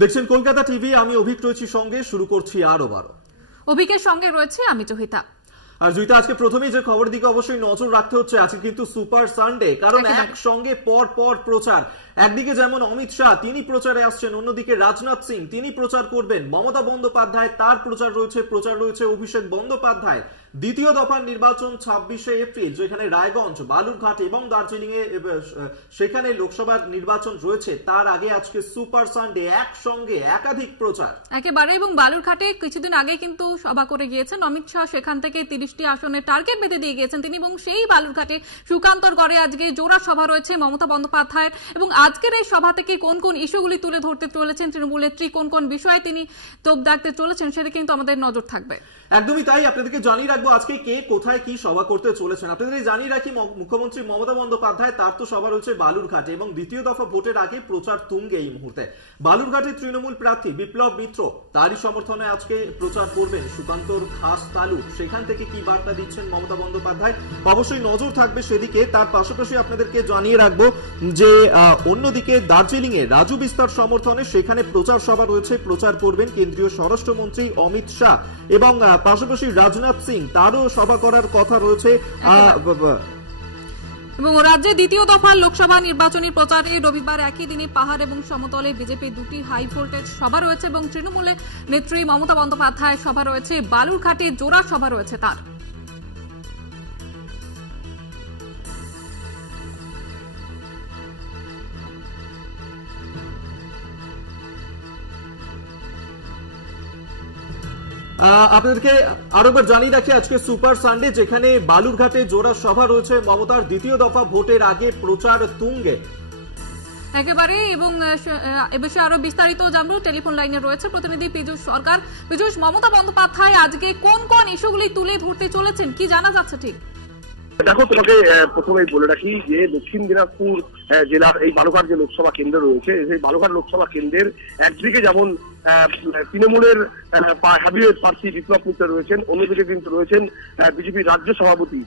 দেখছেন কলকাতা টিভি, আমি অভিক রয়েছি সঙ্গে। শুরু করছি আরো 12। অভিকের সঙ্গে রয়েছে আমি জহিতা। আর জয়িতা, আজকে প্রথমেই যে খবর দিকে অবশ্যই নজর রাখতে হচ্ছে, আজকে কিন্তু সুপার সানডে, কারণ একসঙ্গে পর পর প্রচার। একদিকে যেমন অমিত শাহ তিনি প্রচারে আসছেন, অন্যদিকে রাজনাথ সিং তিনি প্রচার করবেন, মমতা বন্দ্যোপাধ্যায় তার প্রচার রয়েছে অভিষেক বন্দ্যোপাধ্যায়। দ্বিতীয় দফার নির্বাচন 26শে এপ্রিল, যেখানে রায়গঞ্জ, বালুরঘাট এবং দার্জিলিং এ সেখানে লোকসভার নির্বাচন রয়েছে। তার আগে আজকে সুপার সানডে, একসঙ্গে একাধিক প্রচার একেবারে। এবং বালুরঘাটে কিছুদিন আগে কিন্তু সভা করে গিয়েছেন অমিত শাহ, সেখান থেকে 30টি আসনের টার্গেট বেঁধে দিয়ে গিয়েছেন তিনি। এবং সেই বালুরঘাটে সুকান্তর গড়ে আজকে জোড়া সভা রয়েছে মমতা বন্দ্যোপাধ্যায়ের। এবং আজকের এই সভা থেকে কোন কোন ইস্যুগুলি তুলে ধরতে চলেছেন তৃণমূল নেত্রী, কোন কোন বিষয়ে তিনি তোপ দাগতে চলেছেন, সেটা কিন্তু আমাদের নজর থাকবে। একদমই তাই, আপনাদেরকে জানিয়ে রাখবো আজকে কে কোথায় কি সভা করতে চলেছেন। আপনাদের জানিয়ে রাখি, মুখ্যমন্ত্রী মমতা বন্দ্যোপাধ্যায় তার তো সভা রয়েছে বালুরঘাটে, এবং দ্বিতীয় দফা ভোটের আগে প্রচার তুঙ্গে এই মুহূর্তে। বালুরঘাটের তৃণমূল প্রার্থী বিপ্লব মিত্র, তারই সমর্থনে আজকে প্রচার করবেন সুকান্তর খাস তালুক। সেখান থেকে কি বার্তা দিচ্ছেন মমতা বন্দ্যোপাধ্যায়, অবশ্যই নজর থাকবে সেদিকে। তার পাশাপাশি আপনাদেরকে জানিয়ে রাখবো যে অন্যদিকে দার্জিলিং এ রাজু বিস্তার সমর্থনে সেখানে প্রচার সভা রয়েছে, প্রচার করবেন কেন্দ্রীয় স্বরাষ্ট্রমন্ত্রী অমিত শাহ, এবং পাশাপাশি রাজনাথ সিং তারও সভা করার কথা রয়েছে। এবং রাজ্যে দ্বিতীয় দফার লোকসভা নির্বাচনী প্রচারে রবিবার একই দিনে পাহাড় এবং সমতলে বিজেপির দুটি হাই ভোল্টেজ সভা রয়েছে, এবং তৃণমূলের নেত্রী মমতা বন্দ্যোপাধ্যায়ের সভা রয়েছে বালুরঘাটে, জোড়া সভা রয়েছে তার। আপনাদেরকে আরেকবার জানিয়ে রাখি, আজকে সুপার সানডে, যেখানে বালুরঘাটে জোড়া সভা রয়েছে মমতার। দ্বিতীয় দফা ভোটের আগে প্রচার তুঙ্গে একেবারে। এবং এ বিষয়ে আরো বিস্তারিত জানবো, টেলিফোন লাইনে রয়েছে প্রতিনিধি পীযূষ সরকার। পীযূষ, মমতা বন্দ্যোপাধ্যায় আজকে কোন কোন ইস্যুগুলি তুলে ধরতে চলেছেন, কি জানা যাচ্ছে ঠিক? দেখো, তোমাকে প্রথমেই বলে রাখি যে দক্ষিণ দিনাজপুর জেলার এই বালুরঘাট যে লোকসভা কেন্দ্র রয়েছে, সেই বালুরঘাট লোকসভা কেন্দ্রের একদিকে যেমন তৃণমূলের হ্যাভিওয়েট প্রার্থী বিপ্লব মিত্র রয়েছেন, অন্যদিকে কিন্তু রয়েছেন বিজেপির রাজ্য সভাপতি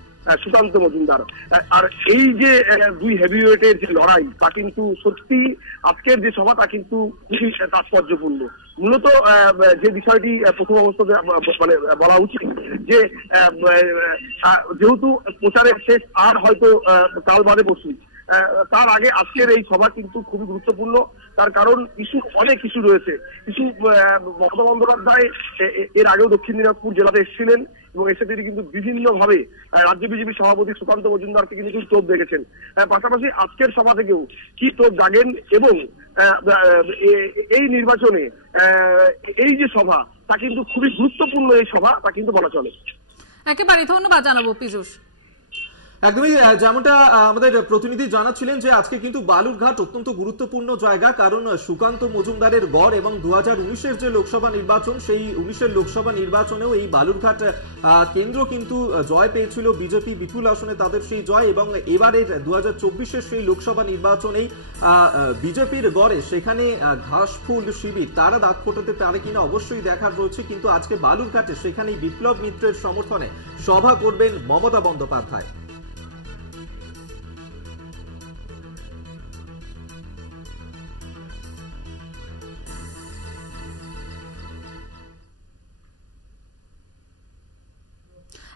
সুকান্ত মজুমদার। আর এই যে দুই হেভিওয়েটের যে লড়াই, তা কিন্তু সত্যি আজকের যে সভা তা কিন্তু খুবই তাৎপর্যপূর্ণ। মূলত যে বিষয়টি প্রথম অবস্থাতে মানে বলা উচিত যে যেহেতু প্রচারের শেষ আর হয়তো কাল বাদে পরশু, তার আগে আজকের এই সভা কিন্তু খুবই গুরুত্বপূর্ণ। তার কারণ অনেক ইস্যু রয়েছে। মমতা বন্দ্যোপাধ্যায় এর আগেও দক্ষিণ দিনাজপুর জেলাতে এসেছিলেন, এবং এসে তিনি কিন্তু বিভিন্ন ভাবে রাজ্য বিজেপি সভাপতি সুকান্ত মজুমদারকে কিন্তু তোপ দেখেছেন। পাশাপাশি আজকের সভা থেকেও কি তোপ জাগেন, এবং এই নির্বাচনে এই যে সভা তা কিন্তু খুবই গুরুত্বপূর্ণ এই সভা, তা কিন্তু বলা চলে। একেবারে ধন্যবাদ জানাবো পীযূষ। একদমই যেমনটা আমাদের প্রতিনিধি জানাচ্ছিলেন যে আজকে কিন্তু বালুরঘাট অত্যন্ত গুরুত্বপূর্ণ জায়গা, কারণ সুকান্ত মজুমদারের গড়, এবং 2019-এর যে লোকসভা নির্বাচন, সেই 19-এর লোকসভা নির্বাচনেও এই বালুরঘাট কেন্দ্র কিন্তু জয় পেয়েছিল বিজেপি, বিপুল আসনে তাদের সেই জয়। এবং এবারের 2024-এর সেই লোকসভা নির্বাচনেই বিজেপির গড়ে সেখানে ঘাসফুল শিবির তারা দাগ ফোটাতে পারে কিনা অবশ্যই দেখার রয়েছে। কিন্তু আজকে বালুরঘাটে সেখানেই বিপ্লব মিত্রের সমর্থনে সভা করবেন মমতা বন্দ্যোপাধ্যায়।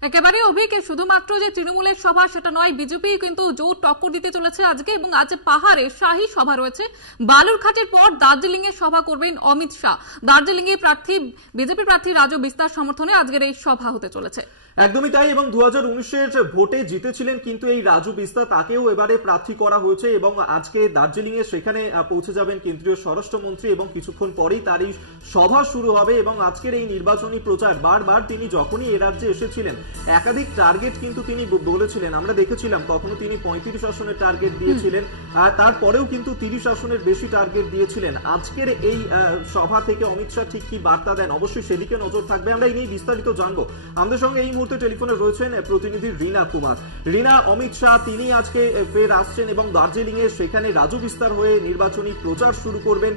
একেবারে অভিক, শুধুমাত্র যে তৃণমূলের সভা সেটা নয়, বিজেপি কিন্তু জোর টক্কর দিতে চলেছে আজকে। এবং আজ পাহাড়ে শাহী সভা রয়েছে। বালুরঘাটের পর দার্জিলিং এ সভা করবেন অমিত শাহ। দার্জিলিং এ বিজেপি প্রার্থী রাজু বিস্তার সমর্থনে আজকের এই সভা হতে চলেছে। একদমই তাই, এবং 2019-এর ভোটে জিতেছিলেন কিন্তু এই রাজু বিস্তার, তাকেও এবারে প্রার্থী করা হয়েছে। এবং আজকে দার্জিলিং এ সেখানে পৌঁছে যাবেন কেন্দ্রীয় স্বরাষ্ট্রমন্ত্রী, এবং কিছুক্ষণ পরেই তার এই সভা শুরু হবে। এবং আজকের এই নির্বাচনী প্রচার, বারবার তিনি যখনই এ রাজ্যে এসেছিলেন একাধিক টার্গেট কিন্তু তিনি বলেছিলেন। আমরা দেখেছিলাম কখনো তিনি 35 আসনের টার্গেট দিয়েছিলেন, আর তারপরেও কিন্তু 30 আসনের বেশি টার্গেট দিয়েছিলেন। আজকের এই সভা থেকে অমিত শাহ ঠিক কি বার্তা দেন, অবশ্যই সেদিকে নজর থাকবে। আমরা এই নিয়ে বিস্তারিত জানবো। আমাদের সঙ্গে এই মুহূর্তে টেলিফোনে রয়েছেন প্রতিনিধি রীনা কুমার। রীনা, অমিত শাহ তিনি আজকে ফের আসছেন, এবং দার্জিলিং এ সেখানে রাজু বিস্তার হয়ে নির্বাচনী প্রচার শুরু করবেন।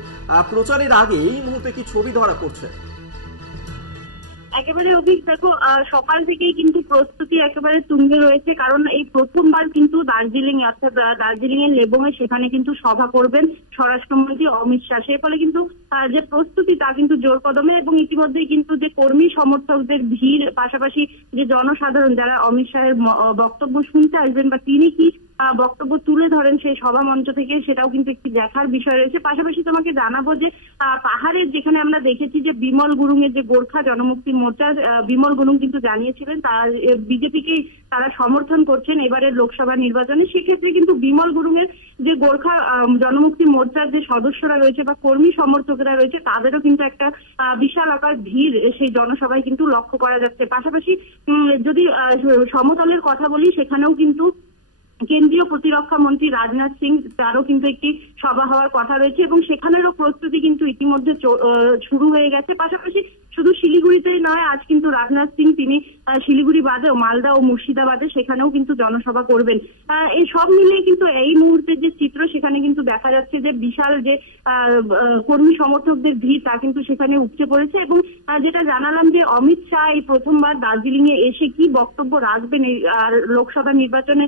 প্রচারের আগে এই মুহূর্তে কি ছবি ধরা পড়ছে? একেবারে অভিক, দেখো সকাল থেকেই কিন্তু প্রস্তুতি একেবারে তুঙ্গে রয়েছে, কারণ এই প্রথমবার কিন্তু দার্জিলিং অর্থাৎ দার্জিলিং এর লেবুঙে সেখানে কিন্তু সভা করবেন স্বরাষ্ট্রমন্ত্রী অমিত শাহ। সেই ফলে কিন্তু যে প্রস্তুতি তা কিন্তু জোর কদমে, এবং ইতিমধ্যেই কিন্তু যে কর্মী সমর্থকদের ভিড়, পাশাপাশি যে জনসাধারণ যারা অমিত শাহের বক্তব্য শুনতে আসবেন বা তিনি কি বক্তব্য তুলে ধরেন সেই সভা মঞ্চ থেকে, সেটাও কিন্তু একটি দেখার বিষয় রয়েছে। পাশাপাশি তোমাকে জানাবো যে পাহাড়ের যেখানে আমরা দেখেছি যে বিমল গুরুং এর যে গোর্খা জনমুক্তি মোর্চা, বিমল গুরুং কিন্তু জানিয়েছিলেন তার বিজেপিকেই তারা সমর্থন করছেন এবারের লোকসভা নির্বাচনে। সেক্ষেত্রে কিন্তু বিমল গুরুং এর যে গোর্খা জনমুক্তি মোর্চার যে সদস্যরা রয়েছে বা কর্মী সমর্থকরা রয়েছে তাদেরও কিন্তু একটা বিশাল আকার ভিড় সেই জনসভায় কিন্তু লক্ষ্য করা যাচ্ছে। পাশাপাশি যদি সমতলের কথা বলি, সেখানেও কিন্তু কেন্দ্রীয় প্রতিরক্ষা মন্ত্রী রাজনাথ সিং তারও কিন্তু একটি সভা হওয়ার কথা রয়েছে, এবং সেখানেরও প্রস্তুতি কিন্তু ইতিমধ্যে শুরু হয়ে গেছে। পাশাপাশি শুধু শিলিগুড়িতেই নয়, আজ কিন্তু রাজনাথ সিং তিনি শিলিগুড়ি বাদেও মালদা ও মুর্শিদাবাদে সেখানেও কিন্তু জনসভা করবেন। এই সব মিলিয়ে কিন্তু এই মুহূর্তে যে চিত্র, সেখানে কিন্তু দেখা যাচ্ছে যে বিশাল যে কর্মী সমর্থকদের ভিড় তা কিন্তু সেখানে উপচে পড়েছে। এবং যেটা জানালাম যে অমিত শাহ এই প্রথমবার দার্জিলিং এ এসে কি বক্তব্য রাখবেন এই লোকসভা নির্বাচনে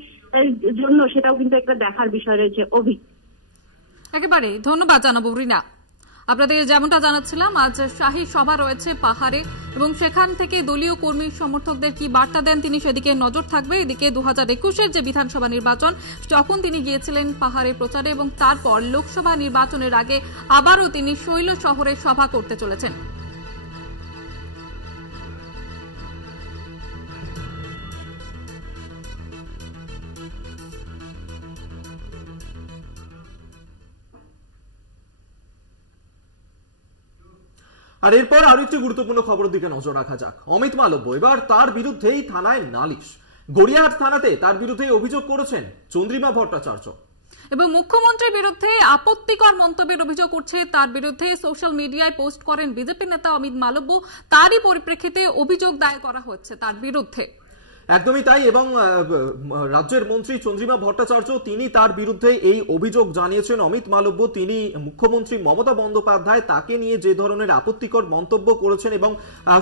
জন্য, সেটাও কিন্তু একটা দেখার বিষয় রয়েছে। অভি, একেবারে ধন্যবাদ জানাবো রিনা। আপনাদের যেমনটা জানাচ্ছিলাম, আজ শাহী সভা রয়েছে পাহাড়ে, এবং সেখান থেকে দলীয় কর্মী সমর্থকদের কি বার্তা দেন তিনি সেদিকে নজর থাকবে। এদিকে 2021-এর যে বিধানসভা নির্বাচন, তখন তিনি গিয়েছিলেন পাহাড়ে প্রচারে, এবং তারপর লোকসভা নির্বাচনের আগে আবারও তিনি শৈল শহরে সভা করতে চলেছেন। আর এরপর আরো একটি গুরুত্বপূর্ণ খবরের দিকে নজর রাখা যাক। অমিত মালব্য এবার তার বিরুদ্ধেই থানায় নালিশ। গড়িয়াহাট থানাতে তার বিরুদ্ধে অভিযোগ করেছেন চন্দ্রিমা ভট্টাচার্য, এবং মুখ্যমন্ত্রীর বিরুদ্ধে আপত্তিকর মন্তব্যের অভিযোগ উঠছে। তার বিরুদ্ধে সোশ্যাল মিডিয়ায় পোস্ট করেন বিজেপি নেতা অমিত মালব্য। তারই পরিপ্রেক্ষিতে অভিযোগ দায়ের করা হচ্ছে তার বিরুদ্ধে। একদমই তাই, এবং রাজ্যের মন্ত্রী চন্দ্রিমা ভট্টাচার্য তিনি তার বিরুদ্ধে এই অভিযোগ জানিয়েছেন। অমিত মালব্য তিনি মুখ্যমন্ত্রী মমতা বন্দ্যোপাধ্যায় তাকে নিয়ে যে ধরনের আপত্তিকর মন্তব্য করেছেন, এবং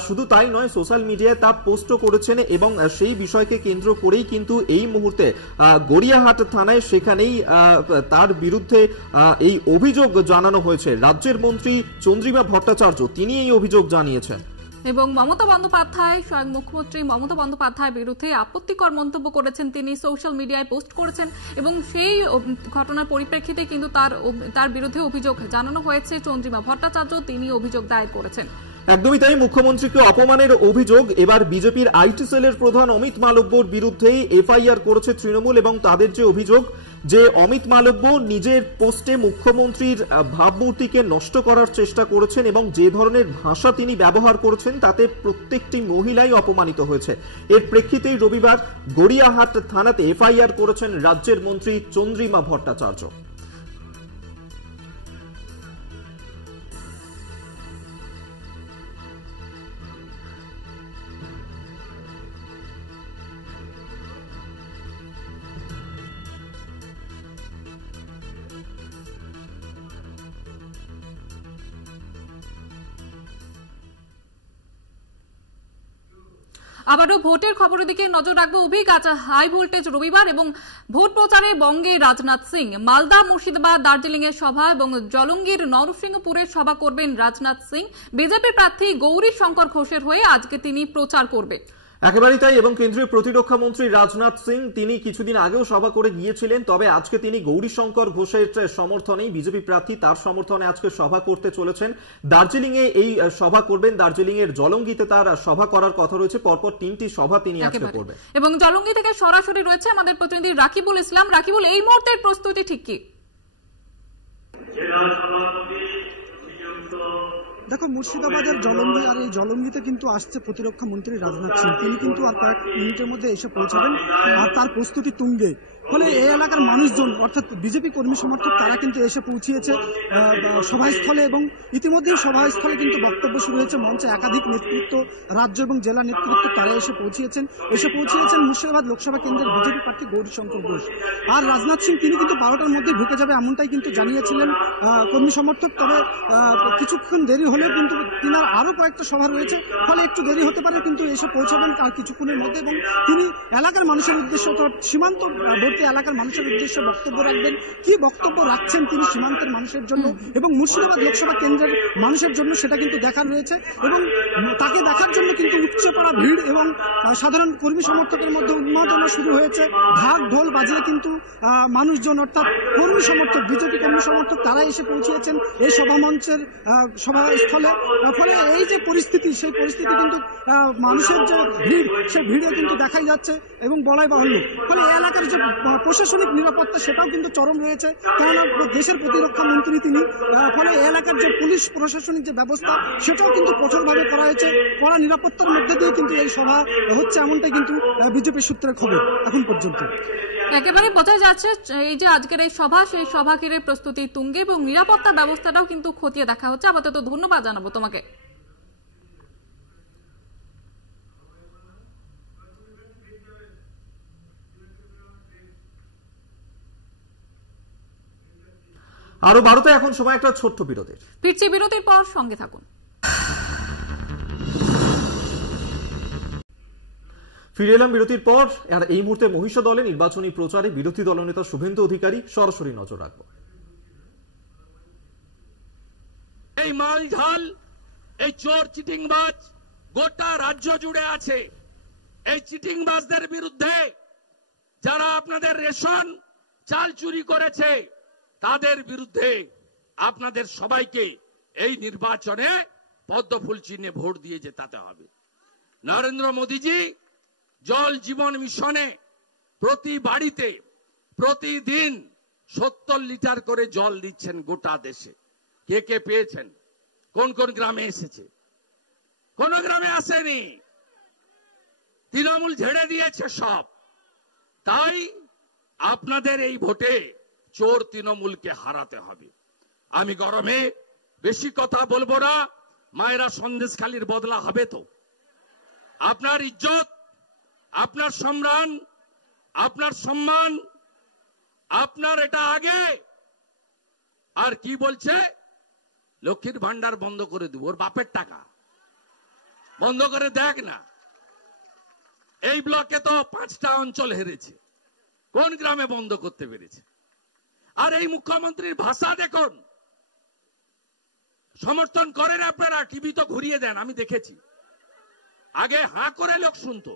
শুধু তাই নয়, সোশ্যাল মিডিয়ায় তা পোস্টও করেছেন, এবং সেই বিষয়কে কেন্দ্র করেই কিন্তু এই মুহূর্তে গড়িয়াহাট থানায় সেখানেই তার বিরুদ্ধে এই অভিযোগ জানানো হয়েছে। রাজ্যের মন্ত্রী চন্দ্রিমা ভট্টাচার্য তিনি এই অভিযোগ জানিয়েছেন, এবং মমতা বন্দ্যোপাধ্যায়, স্বয়ং মুখ্যমন্ত্রী মমতা বন্দ্যোপাধ্যায়ের বিরুদ্ধে আপত্তিকর মন্তব্য করেছেন তিনি, সোশ্যাল মিডিয়ায় পোস্ট করেছেন, এবং সেই ঘটনার পরিপ্রেক্ষিতে কিন্তু তার বিরুদ্ধে অভিযোগ জানানো হয়েছে। চন্দ্রিমা ভট্টাচার্য তিনি অভিযোগ দায়ের করেছেন। একদমই তাই, মুখ্যমন্ত্রীকে অপমানের অভিযোগ এবার বিজেপির আইটি সেলের প্রধান অমিত মালব্যর বিরুদ্ধেই এফআইআর করেছে তৃণমূল, এবং তাদের যে অভিযোগ যে অমিত মালব্য নিজের পোস্টে মুখ্যমন্ত্রীর ভাবমূর্তিকে নষ্ট করার চেষ্টা করেছেন, এবং যে ধরনের ভাষা তিনি ব্যবহার করেছেন তাতে প্রত্যেকটি মহিলাই অপমানিত হয়েছে। এর প্রেক্ষিতেই রবিবার গড়িয়াহাট থানাতে এফআইআর করেছেন রাজ্যের মন্ত্রী চন্দ্রিমা ভট্টাচার্য। আবারও ভোটের খবরের দিকে নজর রাখবো। অভিক, আজ হাই ভোল্টেজ রবিবার, এবং ভোট প্রচারে বঙ্গে রাজনাথ সিং। মালদা, মুর্শিদাবাদ, দার্জিলিং এর সভা এবং জলঙ্গির নরসিংহপুরের সভা করবেন রাজনাথ সিং। বিজেপি প্রার্থী গৌরী শঙ্কর ঘোষের হয়ে আজকে তিনি প্রচার করবেন। একেবারেই তাই, এবং কেন্দ্রীয় প্রতিরক্ষা মন্ত্রী রাজনাথ সিং তিনি কিছুদিন আগেও সভা করে গিয়েছিলেন, তবে আজকে তিনি গৌরীশঙ্কর ঘোষের সমর্থনেই বিজেপি প্রার্থী তার সমর্থনে আজকে সভা করতে চলেছেন। দার্জিলিং এ এই সভা করবেন, দার্জিলিং এর জলঙ্গিতে তার সভা করার কথা রয়েছে। পরপর 3টি সভা তিনি আজকে করবেন, এবং জলঙ্গি থেকে সরাসরি রয়েছে আমাদের প্রতিনিধি রাকিবুল ইসলাম। রাকিবুল, এই মুহূর্তের প্রস্তুতি ঠিক কি? দেখো, মুর্শিদাবাদের জলঙ্গি, আর এই জলঙ্গিতে কিন্তু আসছে প্রতিরক্ষা মন্ত্রী রাজনাথ সিং। তিনি কিন্তু আর কয়েক মিনিটের মধ্যে এসে পৌঁছাবেন, আর তার প্রস্তুতি তুঙ্গে। ফলে এই এলাকার মানুষজন অর্থাৎ বিজেপি কর্মী সমর্থক তারা কিন্তু এসে পৌঁছিয়েছে সভাস্থলে, এবং ইতিমধ্যেই সভাস্থলে কিন্তু বক্তব্য শুরু হয়েছে। মঞ্চে একাধিক নেতৃত্ব, রাজ্য এবং জেলা নেতৃত্ব তারা এসে পৌঁছিয়েছেন মুর্শিদাবাদ লোকসভা কেন্দ্রের বিজেপি প্রার্থী গৌরীশঙ্কর ঘোষ। আর রাজনাথ সিং তিনি কিন্তু 12টার মধ্যে ঢুকে যাবে এমনটাই কিন্তু জানিয়েছিলেন কর্মী সমর্থক। তবে কিছুক্ষণ দেরি হলেও কিন্তু তিনার আরো কয়েকটা সভা রয়েছে, ফলে একটু দেরি হতে পারে, কিন্তু এসে পৌঁছাবেন আর কিছুক্ষণের মধ্যে। এবং তিনি এলাকার মানুষের উদ্দেশ্যে, সীমান্তবর্তী এলাকার মানুষের উদ্দেশ্যে বক্তব্য রাখবেন। কি বক্তব্য রাখছেন তিনি সীমান্তের মানুষের জন্য এবং মুর্শিদাবাদ লোকসভা কেন্দ্রের মানুষের জন্য, সেটা কিন্তু দেখার রয়েছে। এবং তাকে দেখার জন্য কিন্তু উপচে পড়া ভিড় এবং সাধারণ কর্মী সমর্থকের মধ্যে উন্মাদনা শুরু হয়েছে। ঢাক ঢোল বাজিয়ে কিন্তু মানুষজন অর্থাৎ কর্মী সমর্থক, বিজেপি কর্মী সমর্থক তারা এসে পৌঁছিয়েছেন এই সভামঞ্চের সভাস্থলে। ফলে এই যে পরিস্থিতি, সেই পরিস্থিতি কিন্তু মানুষের যে ভিড়, সে ভিড়ে কিন্তু দেখাই যাচ্ছে এবং বলাই বাহুল্য। ফলে এই এলাকার যে প্রশাসনিক নিরাপত্তা সেটাও কিন্তু চরম রয়েছে, কেননা দেশের প্রতিরক্ষা মন্ত্রী তিনি। ফলে এই এলাকার যে পুলিশ প্রশাসনিক যে ব্যবস্থা সেটাও কিন্তু কঠোরভাবে করা হয়েছে। কড়া নিরাপত্তার মধ্যে দিয়ে কিন্তু এই সভা হচ্ছে, এমনটাই কিন্তু বিজেপি সূত্রের খবর এখন পর্যন্ত। একেবারে বোঝা যাচ্ছে এই যে আজকের এই সভা, সেই সভা ঘিরে প্রস্তুতি তুঙ্গে এবং নিরাপত্তা ব্যবস্থাটাও কিন্তু খতিয়ে দেখা হচ্ছে। আপাতত ধন্যবাদ জানাবো তোমাকে। আরো ভারতে এখন সময় একটা ছোট্ট বিরতির। ফিরছি বিরতির পর, সঙ্গে থাকুন। ফিরে এলাম বিরতির পর। আর এই মুহূর্তে মহিষা দলে নির্বাচনী প্রচারে বিরোধী দলনেতা শুভেন্দু অধিকারী, সরাসরি নজর রাখবো। এই মালঝাল, এই চোর চিটিংবাজ গোটা রাজ্য জুড়ে আছে। এই চিটিংবাজদের বিরুদ্ধে, যারা আপনাদের রেশন চাল চুরি করেছে, তাদের বিরুদ্ধে আপনাদের সবাইকে এই নির্বাচনে পদ্মফুল চিহ্নে ভোট দিয়ে জেতাতে হবে। নরেন্দ্র মোদীজি জল জীবন মিশনে প্রতি বাড়িতে প্রতিদিন 70 লিটার করে জল দিচ্ছেন গোটা দেশে। কে কে পেয়েছেন? কোন কোন গ্রামে এসেছে? কোন গ্রামে আসেনি। তৃণমূল ঝেড়ে দিয়েছে সব। তাই আপনাদের এই ভোটে চোর তৃণমূলকে হারাতে হবে। আমি গরমে বেশি কথা বলবো না। মায়েরা সন্দেশখালির বদলা হবে তো? আপনার ইজ্জত, আপনার সম্মান, আপনার সম্মান, আপনার এটা আগে। আর কি বলছে? লক্ষ্মীর ভান্ডার বন্ধ করে দেব। ওর বাপের টাকা বন্ধ করে দেখ না। এই ব্লকে তো 5টা অঞ্চল হেরেছে, কোন গ্রামে বন্ধ করতে পেরেছে? আর এই মুখ্যমন্ত্রীর ভাষা দেখুন। সমর্থন করেন আপনারা, টিভি তো ঘুরিয়ে দেন, আমি দেখেছি। আগে হাঁ করে লোক শুনতো,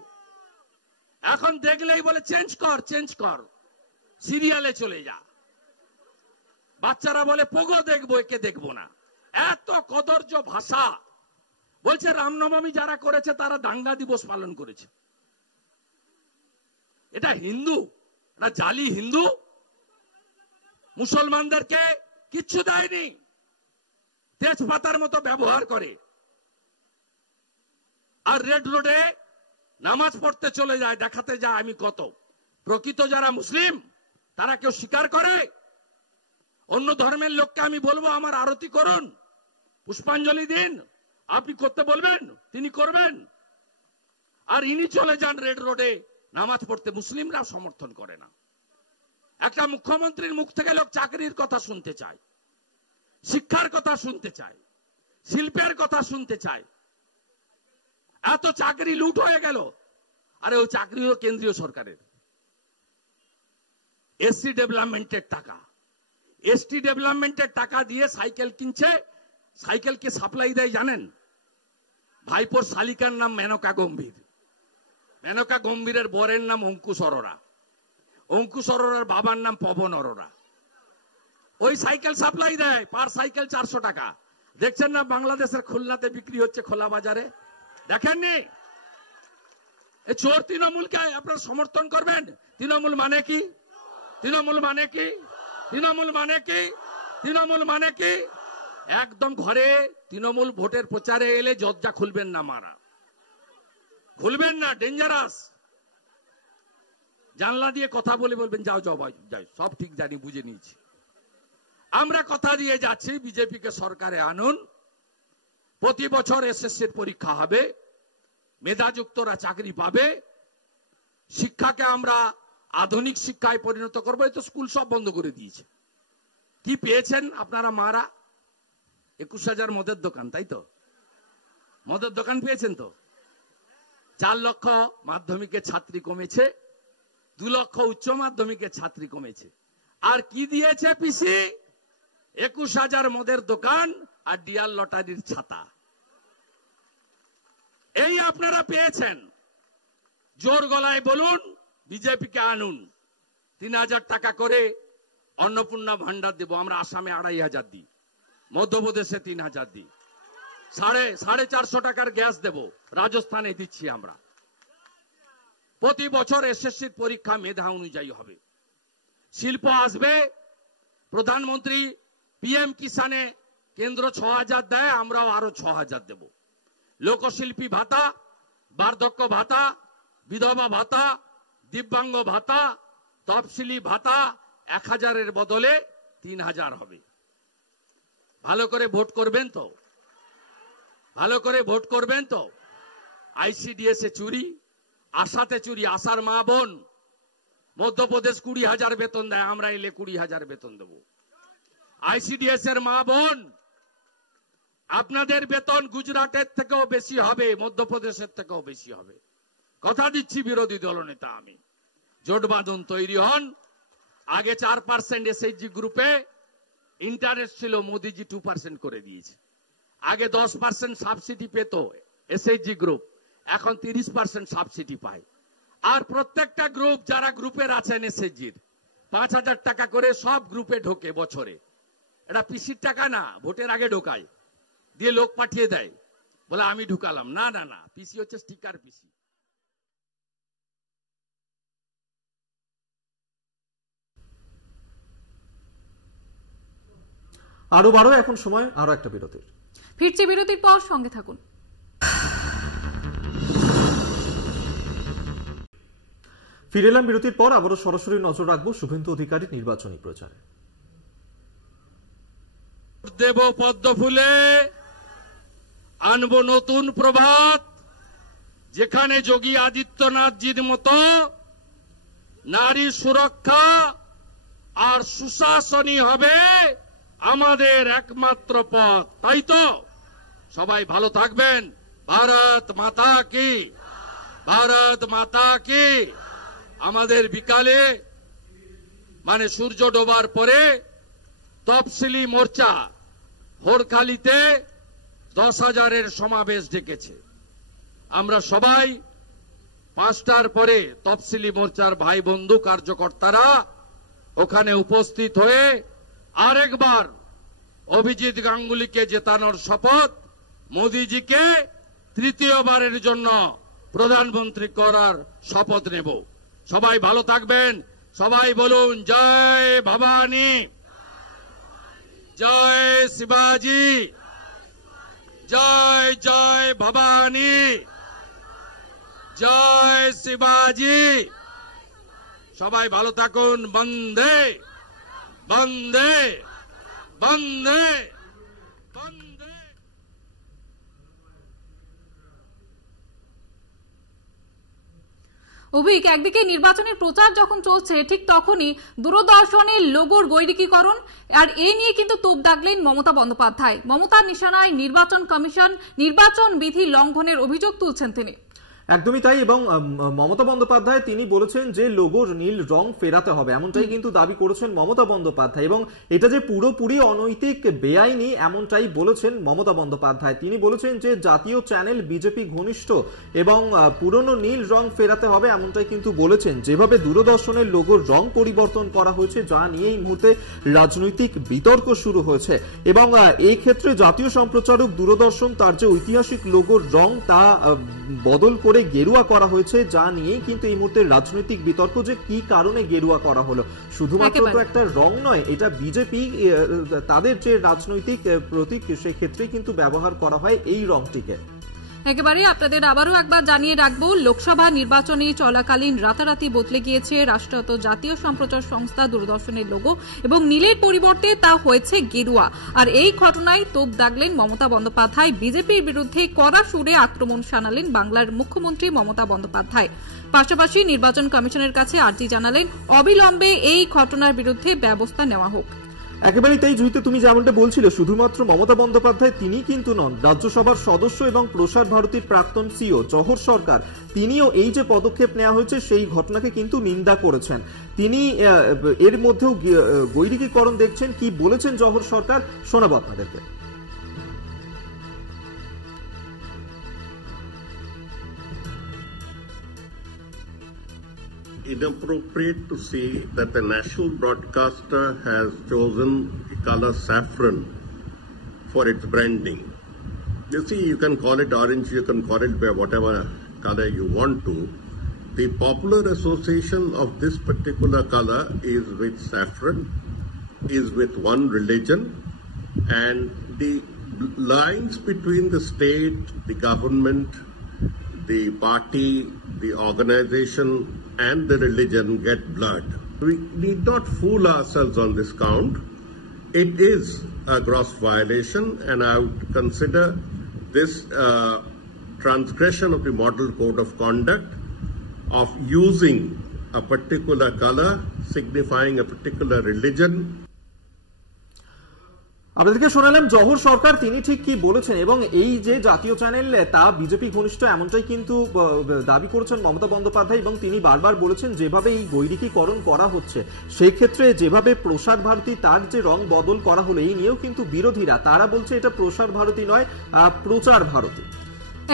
এখন দেখলেই বলে চেঞ্জ কর, চেঞ্জ কর, সিরিয়ালে চলে যা। বাচ্চারা বলে পোগো দেখবো, একে দেখবো না। এত কদর্য ভাষা। বলছে রামনবমী যারা করেছে তারা দাঙ্গা দিবস পালন করেছে। এটা হিন্দু, এটা জালি হিন্দু। মুসলমানদেরকে কিচ্ছু দেয়নি, তেজপাতার মতো ব্যবহার করে। আর রেড রোডে নামাজ পড়তে চলে যায়, দেখাতে যায় আমি কত। প্রকৃত যারা মুসলিম তারা কেউ স্বীকার করে? অন্য ধর্মের লোককে আমি বলবো আমার আরতি করুন, পুষ্পাঞ্জলি দিন, আপনি করতে বলবেন, তিনি করবেন। আর ইনি চলে যান রেড রোডে নামাজ পড়তে। মুসলিমরা সমর্থন করে না। একটা মুখ্যমন্ত্রীর মুখ থেকে লোক চাকরির কথা শুনতে চায়, শিক্ষার কথা শুনতে চায়, শিল্পের কথা শুনতে চায়। এত চাকরি লুট হয়ে গেল। আরে ওই চাকরিও কেন্দ্রীয় সরকারের। এসসি ডেভেলপমেন্টের টাকা, এসটি ডেভেলপমেন্টের টাকা দিয়ে সাইকেল কিনছে। সাইকেল কে সাপ্লাই দেয় জানেন? ভাইপোর শালিকার নাম মেনকা গম্ভীর। মেনকা গম্ভীরের বরের নাম অঙ্কুশ অরোরা। অঙ্কুশ অরোরার বাবার নাম পবন অরোরা। ওই সাইকেল সাপ্লাই দেয়। পার সাইকেল 400 টাকা। দেখছেন না বাংলাদেশের খুলনাতে বিক্রি হচ্ছে খোলা বাজারে? দেখেননি? এই চোর তৃণমূলকে আপনারা সমর্থন করবেন? তৃণমূল মানে কি? তৃণমূল মানে কি? তৃণমূল মানে কি? তৃণমূল মানে কি? একদম ঘরে তৃণমূল ভোটের প্রচারে এলে দরজা খুলবেন না, মারা খুলবেন না, ডেঞ্জারাস। জানলা দিয়ে কথা বলে বলবেন যাও যাও ভাই যাই, সব ঠিক জানি, বুঝে নিয়েছি। আমরা কথা দিয়ে যাচ্ছি বিজেপিকে সরকারে আনুন, প্রতি বছর এসএসসির পরীক্ষা হবে, মেধাযুক্তরা চাকরি পাবে, শিক্ষাকে আমরা আধুনিক শিক্ষায় পরিণত করবো। এই তো স্কুল সব বন্ধ করে দিয়েছে। কি পেয়েছেন আপনারা মারা? 21,000 মদের দোকান, তাই তো? মদের দোকান পেয়েছেন তো? 4 লক্ষ মাধ্যমিকের ছাত্রী কমেছে, 2 লক্ষ উচ্চ মাধ্যমিকের ছাত্রী কমেছে। আর কি দিয়েছে পিসি? 21,000 মদের দোকান আর ডিয়ার লটারির ছাতা। এই আপনারা পেয়েছেন। জোর গলায় বলুন বিজেপিকে আনুন। 3,000 টাকা করে অন্নপূর্ণা ভান্ডার দেব। আমরা আসামে 2,500 দিই, মধ্যপ্রদেশে 3,000 দিই, 450 টাকার গ্যাস দেব, রাজস্থানে দিচ্ছি আমরা। প্রতি বছর এসএসসির পরীক্ষা মেধা অনুযায়ী হবে। শিল্প আসবে, প্রধানমন্ত্রী পিএম কিষানে কেন্দ্র 6,000 দেয়, আমরাও আরো 6,000 দেব। লোকশিল্পী ভাতা, বার্ধক্য ভাতা, বিধবা ভাতা, দিব্যাঙ্গ ভাতা, তফসিলি ভাতা 1,000-এর বদলে 3,000 হবে। ভালো করে ভোট করবেন তো? ভালো করে ভোট করবেন তো? আইসিডিএস এ চুরি, আশাতে চুরি। আশার মা বোন মধ্যপ্রদেশ 20,000 বেতন দেয়, আমরা এলে 20,000 বেতন দেব। আইসিডিএস এর মা বোন আপনাদের বেতন গুজরাটের থেকেও বেশি হবে, মধ্যপ্রদেশের থেকেও বেশি হবে। কথা দিচ্ছি বিরোধী দলনেতা আমি। জোট বাঁধন, তৈরি হন। আগে 4% এসএইচজি গ্রুপে ইন্টারেস্ট ছিল, মোদিজি 2% করে দিয়েছে। আগে 10% সাবসিডি পেত এসএইচজি গ্রুপ, এখন 30% সাবসিডি পায়। আর প্রত্যেকটা গ্রুপ, যারা গ্রুপের আছেন এসএইচজির, 5,000 টাকা করে সব গ্রুপে ঢোকে বছরে। এটা পিসির টাকা না, ভোটের আগে ঢোকায়, দিয়ে লোক পাঠিয়ে দেয়, বলে আমি ঢুকালাম। না না না, পিসি হচ্ছে স্টিকার পিসি। আরো 12 এখন সময় আরো একটা বিরতির। ফিরছে বিরতির পর, সঙ্গে থাকুন। ফিরে এলাম বিরতির পর। আবারও সরাসরি নজর রাখবো শুভেন্দু অধিকারী নির্বাচনী প্রচারে। দেব পদ্ম ফুলে, আনবো নতুন প্রভাত, যেখানে যোগী আদিত্যনাথজির মতো নারী সুরক্ষা আর সুশাসনই হবে আমাদের একমাত্র পথ। তাই তো সবাই ভালো থাকবেন। ভারত মাতা কি, ভারত মাতা কি। আমাদের বিকালে মানে সূর্য ডোবার পরে তফসিলি মোর্চা হোরখালিতে 10,000-এর সমাবেশ ডেকেছে। আমরা সবাই 5টার পরে তফসিলি মোর্চার ভাই বন্ধু কার্যকর্তারা ওখানে উপস্থিত হয়ে আরেকবার অভিজিৎ গাঙ্গুলিকে জেতানোর শপথ, মোদিজিকে তৃতীয়বারের জন্য প্রধানমন্ত্রী করার শপথ নেব। সবাই ভালো থাকবেন। সবাই বলুন জয় ভবানী, জয় শিবাজি, জয় জয় ভবানী, জয় শিবাজি। সবাই ভালো থাকুন। বন্দে বন্দে বন্দে বন্দে। অভিক, একদিকে নির্বাচনের প্রচার যখন চলছে, ঠিক তখনই দূরদর্শনের লোগোর গৈরিকীকরণ, আর এই নিয়ে কিন্তু তোপ দাগলেন মমতা বন্দ্যোপাধ্যায়। মমতার নিশানায় নির্বাচন কমিশন, নির্বাচন বিধি লঙ্ঘনের অভিযোগ তুলছেন তিনি। একদমই তাই। এবং মমতা বন্দ্যোপাধ্যায় তিনি বলেছেন যে লোগোর নীল রং ফেরাতে হবে, এমনটাই কিন্তু দাবি করেছেন মমতা বন্দ্যোপাধ্যায়। এবং এটা যে পুরোপুরি অনৈতিক, বেআইনি, এমনটাই বলেছেন মমতা বন্দ্যোপাধ্যায়। তিনি বলেছেন যে জাতীয় চ্যানেল বিজেপি ঘনিষ্ঠ এবং পুরনো নীল রং ফেরাতে হবে, এমনটাই কিন্তু বলেছেন। যেভাবে দূরদর্শনের লোগোর রং পরিবর্তন করা হয়েছে, যা নিয়ে এই মুহূর্তে রাজনৈতিক বিতর্ক শুরু হয়েছে। এবং এই ক্ষেত্রে জাতীয় সম্প্রচারক দূরদর্শন তার যে ঐতিহাসিক লোগোর রং তা বদল করে গেরুয়া করা হয়েছে, যা নিয়েই কিন্তু এই মুহূর্তে রাজনৈতিক বিতর্ক, যে কি কারণে গেরুয়া করা হলো। শুধুমাত্র তো একটা রং নয়, এটা বিজেপি তাদের যে রাজনৈতিক প্রতীক, সেক্ষেত্রে কিন্তু ব্যবহার করা হয় এই রংটিকে। একেবারে আপনাদের আবারও একবার জানিয়ে রাখবো, লোকসভা নির্বাচনে চলাকালীন রাতারাতি বদলে গিয়েছে রাষ্ট্রায়ত্ত জাতীয় সম্প্রচার সংস্থা দূরদর্শনের লোগো এবং নীলের পরিবর্তে তা হয়েছে গেরুয়া। আর এই ঘটনায় তোপ দাগলেন মমতা বন্দ্যোপাধ্যায়। বিজেপির বিরুদ্ধে কড়া সুরে আক্রমণ শানালেন বাংলার মুখ্যমন্ত্রী মমতা বন্দ্যোপাধ্যায়। পাশাপাশি নির্বাচন কমিশনের কাছে আর্জি জানালেন অবিলম্বে এই ঘটনার বিরুদ্ধে ব্যবস্থা নেওয়া হোক। একেবারেই তাই জুহিতে, তুমি যেমনটা বলছিলে, শুধুমাত্র মমতা বন্দ্যোপাধ্যায় তিনি কিন্তু নন, রাজ্যসভার সদস্য এবং প্রসার ভারতীর প্রাক্তন সিও জহর সরকার তিনিও এই যে পদক্ষেপ নেওয়া হয়েছে সেই ঘটনাকে কিন্তু নিন্দা করেছেন। তিনি এর মধ্যেও গৈরিকীকরণ দেখছেন। কি বলেছেন জহর সরকার শোনাবো আপনাদেরকে। Inappropriate to say that the national broadcaster has chosen the color saffron for its branding. You see, you can call it orange, you can call it by whatever color you want to. The popular association of this particular color is with saffron, is with one religion, and the lines between the state, the government, the party, the organization, and the religion get blurred. We need not fool ourselves on this count. It is a gross violation, and I would consider this transgression of the Model Code of Conduct of using a particular color signifying a particular religion. আপনাদেরকে শোনালাম জহর সরকার তিনি ঠিক কি বলেছেন, এবং এই যে জাতীয় চ্যানেল তা বিজেপি ঘনিষ্ঠ এমনটাই কিন্তু দাবি করেছেন মমতা বন্দ্যোপাধ্যায়। এবং তিনি বারবার বলেছেন যেভাবে এই গৈরিকীকরণ করা হচ্ছে সেই ক্ষেত্রে যেভাবে প্রসার ভারতী তার যে রং বদল করা হলো এই নিয়েও কিন্তু বিরোধীরা তারা বলছে এটা প্রসার ভারতী নয়, প্রচার ভারতী।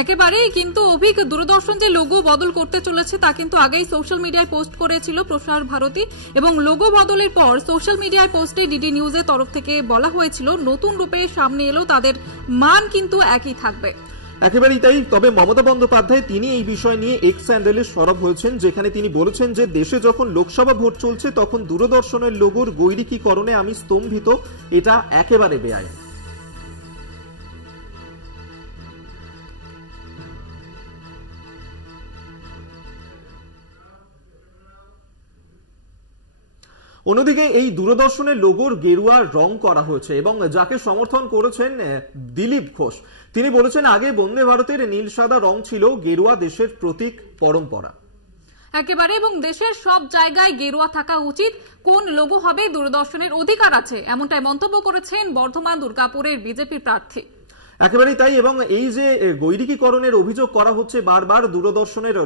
একেবারেই কিন্তু অভিক দূরদর্শন যে লোগো বদল করতে চলেছে তা কিন্তু আগেই সোশ্যাল মিডিয়ায় পোস্ট করেছিল প্রসার ভারতী, এবং লোগো বদলের পর সোশ্যাল মিডিয়ায় পোস্টে ডিডি নিউজের তরফ থেকে বলা হয়েছিল নতুন রূপে সামনে এলেও তাদের মান কিন্তু একই থাকবে। একেবারেই তাই। তবে মমতা বন্দ্যোপাধ্যায় তিনি এই বিষয় নিয়ে এক্স হ্যান্ডেলে সরব হয়েছেন, যেখানে তিনি বলেছেন যে দেশে যখন লোকসভা ভোট চলছে তখন দূরদর্শনের লোগোর গৈরিকীকরণে আমি স্তম্ভিত, এটা একেবারে বেআইনি। অন্যদিকে এই দূরদর্শনের লোগোর গেরুয়া রং করা হয়েছে এবং যাকে সমর্থন করেছেন দিলীপ ঘোষ। তিনি বলেছেন আগে বন্দে ভারতের নীল সাদা রং ছিল, গেরুয়া দেশের প্রতীক, পরম্পরা। একেবারে, এবং দেশের সব জায়গায় গেরুয়া থাকা উচিত, কোন লোগো হবে দূরদর্শনের অধিকার আছে, এমনটাই মন্তব্য করেছেন বর্ধমান দুর্গাপুরের বিজেপি প্রার্থী। একেবারেই তাই। এবং এই যে গৈরিকীকরণের অভিযোগ করা হচ্ছে বারবার, দূরদর্শনের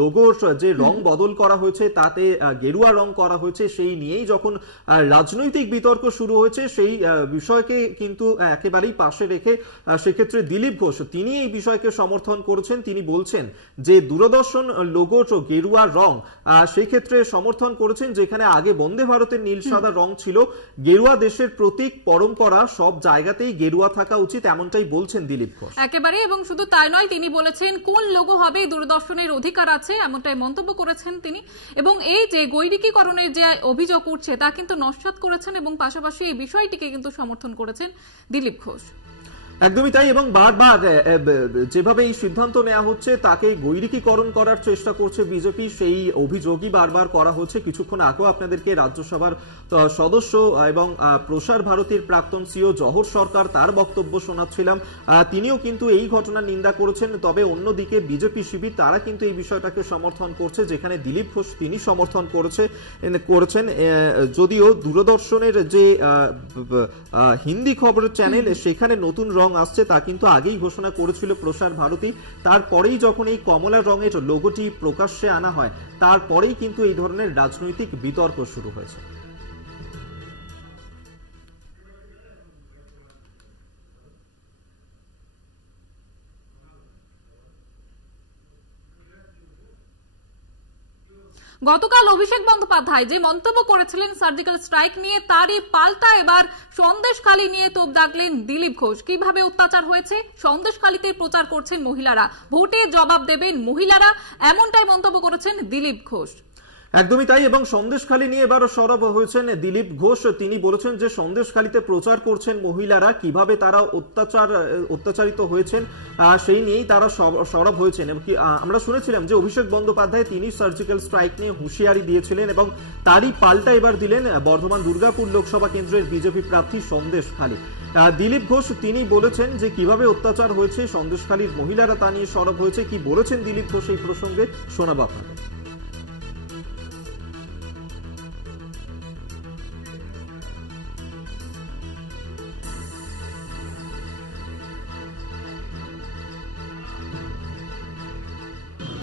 লোগোর যে রং বদল করা হয়েছে তাতে গেরুয়া রং করা হয়েছে, সেই নিয়েই যখন রাজনৈতিক বিতর্ক শুরু হয়েছে সেই বিষয়কে কিন্তু একেবারেই পাশে রেখে সেক্ষেত্রে দিলীপ ঘোষ তিনি এই বিষয়কে সমর্থন করেছেন। তিনি বলছেন যে দূরদর্শন লোগোর গেরুয়া রং সেই ক্ষেত্রে সমর্থন করেছেন, যেখানে আগে বন্দে ভারতের নীল সাদা রং ছিল, গেরুয়া দেশের প্রতীক, পরম্পরা, সব জায়গাতেই গেরুয়া থাকা উচিত, এমনটাই বলছেন দিলীপ ঘোষ। একেবারে, এবং শুধু তাই নয়, তিনি বলেছেন কোন লোগো হবে দূরদর্শনের অধিকার আছে, এমনটাই মন্তব্য করেছেন তিনি। এবং এই যে গৈরিকীকরণের যে অভিযোগ উঠছে তা কিন্তু নস্যাৎ করেছেন এবং পাশাপাশি এই বিষয়টিকে কিন্তু সমর্থন করেছেন দিলীপ ঘোষ। একদমই তাই। এবং বারবার যেভাবে এই সিদ্ধান্ত নেওয়া হচ্ছে তাকে গৈরিকীকরণ করার চেষ্টা করছে বিজেপি, সেই অভিযোগই বারবার করা হচ্ছে। কিছুক্ষণ আগেও আপনাদেরকে রাজ্যসভার সদস্য এবং প্রসার ভারতীর প্রাক্তন সিও জহর সরকার তার বক্তব্য শোনাচ্ছিলাম। তিনিও কিন্তু এই ঘটনার নিন্দা করেছেন। তবে অন্যদিকে বিজেপি শিবির তারা কিন্তু এই বিষয়টাকে সমর্থন করছে, যেখানে দিলীপ ঘোষ তিনি সমর্থন করেছেন। যদিও দূরদর্শনের যে হিন্দি খবরের চ্যানেল সেখানে নতুন রং আসছে তা কিন্তু আগেই ঘোষণা করেছিল প্রসার ভারতী। তারপরেই যখন এই কমলা রঙের লোগোটি প্রকাশ্যে আনা হয় তারপরেই কিন্তু এই ধরনের রাজনৈতিক বিতর্ক শুরু হয়েছে। গতকাল অভিষেক বন্দ্যোপাধ্যায় যে মন্তব্য করেছিলেন সার্জিক্যাল স্ট্রাইক নিয়ে, তারই পাল্টা এবার সন্দেশখালী নিয়ে তোপ দাগলেন দিলীপ ঘোষ। কিভাবে অত্যাচার হয়েছে সন্দেশখালীতে প্রচার করছেন মহিলারা, ভোটে জবাব দেবেন মহিলারা, এমনটাই মন্তব্য করেছেন দিলীপ ঘোষ। একদমই তাই। এবং সন্দেশখালী নিয়ে এবার সরব হয়েছেন দিলীপ ঘোষ। তিনি বলেছেন যে সন্দেশখালীতে প্রচার করছেন মহিলারা, কিভাবে তারা অত্যাচারিত হয়েছেন সেই নিয়েই তারা সরব হয়েছেন। এবং আমরা শুনেছিলাম যে অভিষেক বন্দ্যোপাধ্যায় তিনি সার্জিক্যাল স্ট্রাইক নিয়ে হুঁশিয়ারি দিয়েছিলেন এবং তারই পাল্টা এবার দিলেন বর্ধমান দুর্গাপুর লোকসভা কেন্দ্রের বিজেপি প্রার্থী সন্দেশখালী। দিলীপ ঘোষ তিনি বলেছেন যে কিভাবে অত্যাচার হয়েছে সন্দেশখালীর মহিলারা, তা নিয়ে সরব হয়েছে। কি বলেছেন দিলীপ ঘোষ এই প্রসঙ্গে শোনাবো আপনাকে।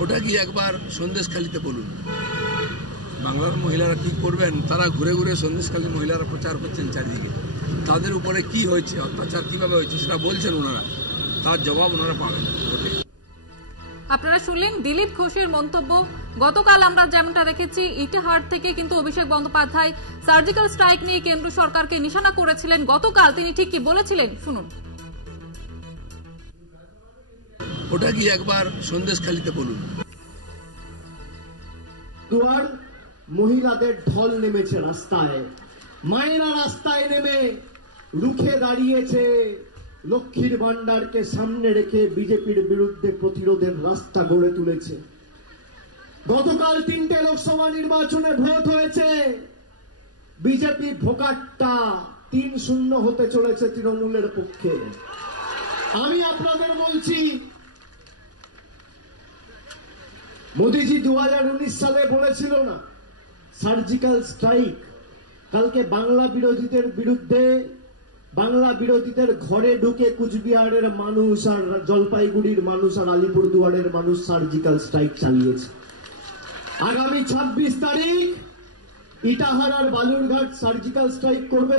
ওটা কি একবার সন্দেশখালীতে বলুন। বাংলার মহিলারা কি করবেন, তারা ঘুরে ঘুরে সন্দেশখালী মহিলারা প্রচার করছেন চারিদিকে, তাদের উপরে কি হয়েছে, অত্যাচার কিভাবে হয়েছে সেটা বলছেন ওনারা, তার জবাব ওনারা পাবেন। আপনারা শুনলেন দিলীপ ঘোষের মন্তব্য। গতকাল আমরা যেমনটা দেখেছি ইটাহার থেকে কিন্তু অভিষেক বন্দ্যোপাধ্যায় সার্জিক্যাল স্ট্রাইক নিয়ে কেন্দ্র সরকারকে নিশানা করেছিলেন। গতকাল তিনি ঠিক কি বলেছিলেন শুনুন। ওটা কি একবার সন্দেশখালীতে বলুন। দুয়ার মহিলাদের ঢল নেমেছে রাস্তায়, মায়েরা রাস্তায় নেমে রুখে দাঁড়িয়েছে, লক্ষ্মীর ভান্ডারকে সামনে রেখে বিজেপির বিরুদ্ধে প্রতিরোধের রাস্তা গড়ে তুলেছে। গতকাল 3টে লোকসভা নির্বাচনে ভোট হয়েছে, বিজেপি ভোকাটটা 3-0 হতে চলেছে তৃণমূলের পক্ষে। আমি আপনাদের বলছি, মোদিজি 2019 সালে বলেছিল না সার্জিক্যাল স্ট্রাইক, কালকে বাংলা বিরোধীদের বিরুদ্ধে, বাংলা বিরোধীদের ঘরে ঢুকে কুচবিহারের মানুষ আর জলপাইগুড়ির মানুষ আর আলিপুরদুয়ারের মানুষ সার্জিক্যাল স্ট্রাইক চালিয়েছে। আগামী 26 তারিখ ইটাহার আর বালুরঘাট সার্জিক্যাল স্ট্রাইক করবে।